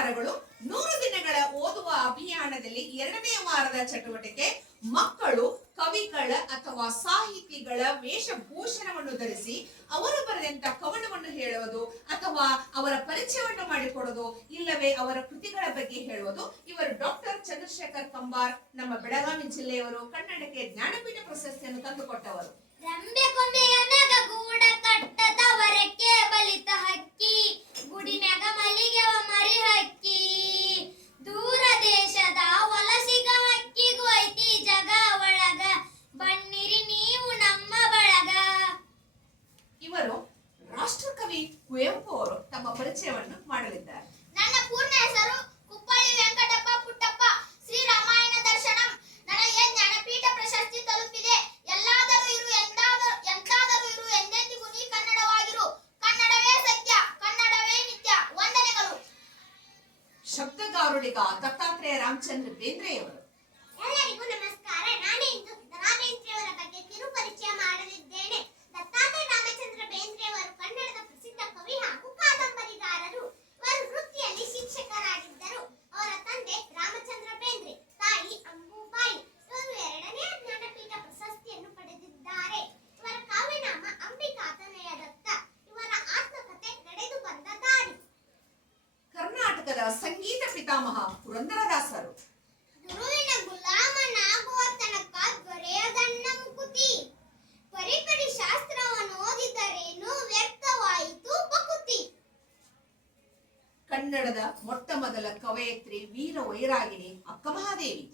ನಮಸ್ಕಾರಗಳು. 100 ದಿನಗಳ ಓದುವ ಅಭಿಯಾನದಲ್ಲಿ 2ನೇ ವಾರದ ಚಟುವಟಿಕೆ ಮಕ್ಕಳು ಕವಿಗಳ ಅಥವಾ ಸಾಹಿತಿಗಳ ವೇಷಭೂಷಣವನ್ನು ಧರಿಸಿ ಅವರು ಬರೆದಂತ ಕವನವನ್ನು ಹೇಳುವುದು ಅಥವಾ ಅವರ ಪರಿಚಯವನ್ನು ಮಾಡಿಕೊಡೋದು, ಇಲ್ಲವೇ ಅವರ ಕೃತಿಗಳ ಬಗ್ಗೆ ಹೇಳುವುದು. ಇವರು ಡಾಕ್ಟರ್ ಚಂದ್ರಶೇಖರ್ ಕಂಬಾರ್, ನಮ್ಮ ಬೆಳಗಾವಿ ಜಿಲ್ಲೆಯವರು, ಕನ್ನಡಕ್ಕೆ ಜ್ಞಾನಪೀಠ ಪ್ರಶಸ್ತಿಯನ್ನು ತಂದುಕೊಟ್ಟವರು. ರಂಬೆ ಕೊಂಬೆಯ ಮ್ಯಾಗ ಗೂಡ ಕಟ್ಟದವರಕ್ಕೆ ಬಲಿತ ಹಕ್ಕಿ, ಗುಡಿನ್ಯಾಗ ಮಲ್ಲಿಗೆವ ಮರಿ ಹಕ್ಕಿ, ದೂರ ದೇಶದ ವಲಸಿಗ ಹಕ್ಕಿಗೂ ಐತಿ ಜಗ ಒಳಗ, ಬನ್ನಿರಿ ನೀವು ನಮ್ಮ ಬಳಗ. ಇವರು ರಾಷ್ಟ್ರಕವಿ ಕುವೆಂಪು ಅವರು ತಮ್ಮ ಪರಿಚಯವನ್ನು ಮಾಡಲಿದ್ದಾರೆ. ನನ್ನ ಪೂರ್ಣ ಹೆಸರು ಕುಪ್ಪಳ್ಳಿ ವೆಂಕಟಪ್ಪ ಪುಟ್ಟಪ್ಪ. ಶ್ರೀ ರಾಮಾಯಣ ದರ್ಶನಂ ನನಗೆ ಜ್ಞಾನಪೀಠ ಪ್ರಶಸ್ತಿ ತಲುಪಿದೆ. ಎಲ್ಲಾದರೂ ಇರು ಎಂತಾದರೂ ಇರು, ಎಂದೆಂದಿಗೂ ನೀ ಕನ್ನಡವಾಗಿರು. ಕನ್ನಡವೇ ಸತ್ಯ, ಕನ್ನಡವೇ ನಿತ್ಯ. ವಂದನೆಗಳು. ಶಬ್ದಗಾರುಡಿಗ ದತ್ತಾತ್ರೇಯ ರಾಮಚಂದ್ರ ಬೇಂದ್ರೆಯವರು. ಎಲ್ಲರಿಗೂ ನಮಸ್ಕಾರ. ನಾನು ಇಂದು ದರಾ ಬೇಂದ್ರೆಯವರ ಬಗ್ಗೆ ಕಿರು ಪರಿಚಯ ಮಾಡಲಿದ್ದೇನೆ. ದತ್ತಾತ್ರೇಯ ರಾಮಚಂದ್ರ ಬೇಂದ್ರೆಯವರು ಕನ್ನಡದ ಪ್ರಸಿದ್ಧ ಕವಿ ಹಾಗೂ ಕಾದಂಬರಿಗಾರರು. ಇವರು ವೃತ್ತಿಯಲ್ಲಿ ಶಿಕ್ಷಕರಾಗಿದ್ದರು. ಅವರ ತಂದೆ ರಾಮಚಂದ್ರ ಬೇಂದ್ರೆ, ತಾಯಿ ಅಂಬುಬಾಯಿ. ಇವರು 2ನೇ ಜ್ಞಾನಪೀಠ ಪ್ರಶಸ್ತಿಯನ್ನು ಪಡೆದಿದ್ದಾರೆ. ಇವರ ಕಾವ್ಯನಾಮ ಅಂಬಿಕಾತನಯ ದತ್ತ. ಇವರ ಆತ್ಮಕಥೆ ನಡೆದು ಬಂದ ದಾರಿ. ಕರ್ನಾಟಕದ ಸಂಗೀತ ಪಿತಾಮಹ ಪುರಂದರದಾಸರು. ಗುರುವಿನ ಗುಲಾಮನಾಗುವ ತನಕ ದೊರೆಯದನ್ನ ಮುಕುತಿ, ಪರಿಪರಿ ಶಾಸ್ತ್ರವನ್ನು ಓದಿದರೇನು ವ್ಯಕ್ತವಾಯಿತು ಬಕುತಿ. ಕನ್ನಡದ ಮೊಟ್ಟ ಮೊದಲ ಕವಯತ್ರಿ ವೀರ ವೈರಾಗಿಣಿ ಅಕ್ಕ ಮಹಾದೇವಿ.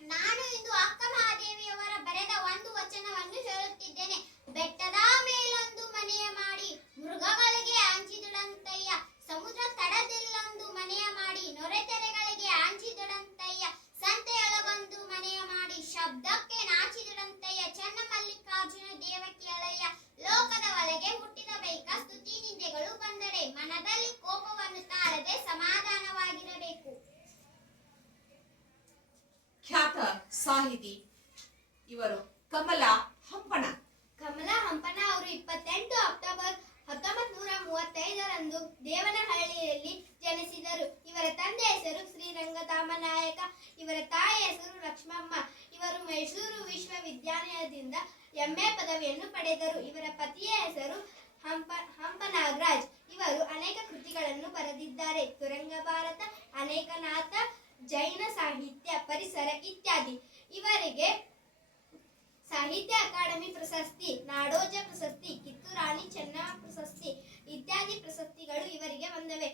ನಾನು ಇಂದು ಅಕ್ಕ ಮಹಾದೇವಿಯವರ ಬರೆದ ಒಂದು ವಚನವನ್ನು ಹೇಳುತ್ತಿದ್ದೇನೆ. ಬೆಟ್ಟದ ಮೇಲೊಂದು ಮನೆಯ ಮಾಡಿ ಮೃಗಗಳಿಗೆ ಆಂಚಿದಳಂತಯ್ಯ, ಸಮುದ್ರ ತಡದಲ್ಲೊಂದು ಮನೆಯ ಮಾಡಿ ನೊರೆತೆರೆಗಳಿಗೆ ಆಂಚಿದಳಂತಯ್ಯ, ಸಂತೆಯೊಳಗೊಂದು ಮನೆಯ ಮಾಡಿ ಶಬ್ದಕ್ಕೆ ನಾಚಿದಳಂತಯ್ಯ, ಚನ್ನ ಮಲ್ಲಿಕಾರ್ಜುನ ದೇವಕಿ ಅಳಯ್ಯ, ಲೋಕದ ಒಳಗೆ ಹುಟ್ಟಿದ ಬೈಕ ಸ್ತುತಿ ನಿಂದೆಗಳು ಬಂದರೆ ಮನದಲ್ಲಿ ಕೋಪವನ್ನು ತಾಳದೆ ಸಮಾಧಾನವಾಗಿರಬೇಕು. ಖ್ಯಾತ ಸಾಹಿತಿ ಇವರು ಕಮಲಾ ಹಂಪಣ. ಕಮಲಾ ಹಂಪನ ಅವರು 28 ಅಕ್ಟೋಬರ್ 1935ರಂದು ದೇವನಹಳ್ಳಿಯಲ್ಲಿ ಜನಿಸಿದರು. ಇವರ ತಂದೆ ಹೆಸರು ಶ್ರೀರಂಗಧಾಮ ನಾಯಕ. ಇವರ ತಾಯಿ ಹೆಸರು ಲಕ್ಷ್ಮಮ್ಮ. ಇವರು ಮೈಸೂರು ವಿಶ್ವವಿದ್ಯಾಲಯದಿಂದ MA ಪದವಿಯನ್ನು ಪಡೆದರು. ಇವರ ಪತಿಯ ಹೆಸರು ಹಂಪನಾಗರಾಜ್. ಇವರು ಅನೇಕ ಕೃತಿಗಳನ್ನು ಬರೆದಿದ್ದಾರೆ. ತುರಂಗ ಭಾರತ, ಅನೇಕನಾಥ, ಜೈನ ಸಾಹಿತ್ಯ, ಪರಿಸರ ಇತ್ಯಾದಿ. ಇವರಿಗೆ ಸಾಹಿತ್ಯ ಅಕಾಡೆಮಿ ಪ್ರಶಸ್ತಿ, ನಾಡೋಜ ಪ್ರಶಸ್ತಿ, ಕಿತ್ತೂರಾಣಿ ಚೆನ್ನಮ್ಮ ಪ್ರಶಸ್ತಿ ಇತ್ಯಾದಿ ಪ್ರಶಸ್ತಿಗಳು ಇವರಿಗೆ ಬಂದವೆ.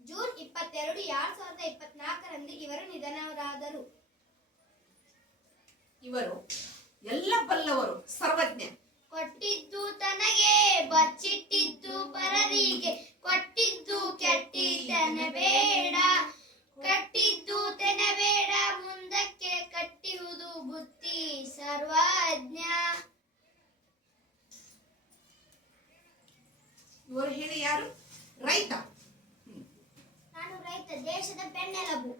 ಜೂನ್ 22, 2024ರಂದು ಇವರು ನಿಧನರಾದರು. ಇವರು ಎಲ್ಲ ಬಲ್ಲವರು, ಸರ್ವಜ್ಞ. ಕೊಟ್ಟಿದ್ದು ತನಗೆ ಬಚ್ಚಿಟ್ಟಿದ್ದು ಪರರಿಗೆ, ಕೊಟ್ಟಿದ್ದು ಕೆಟ್ಟಿದ್ದನ ಬೇಡ, ಕಟ್ಟಿದ್ದು ತೆನಬೇಡ, ಮುಂದಕ್ಕೆ ಕಟ್ಟಿಯುವುದು ಬುತ್ತಿ ಸರ್ವಜ್ಞ. ಇವರು ಹೇಳಿ ಯಾರು? ರೈತ. ನಾನು ರೈತ, ದೇಶದ ಬೆನ್ನೆಲುಬು.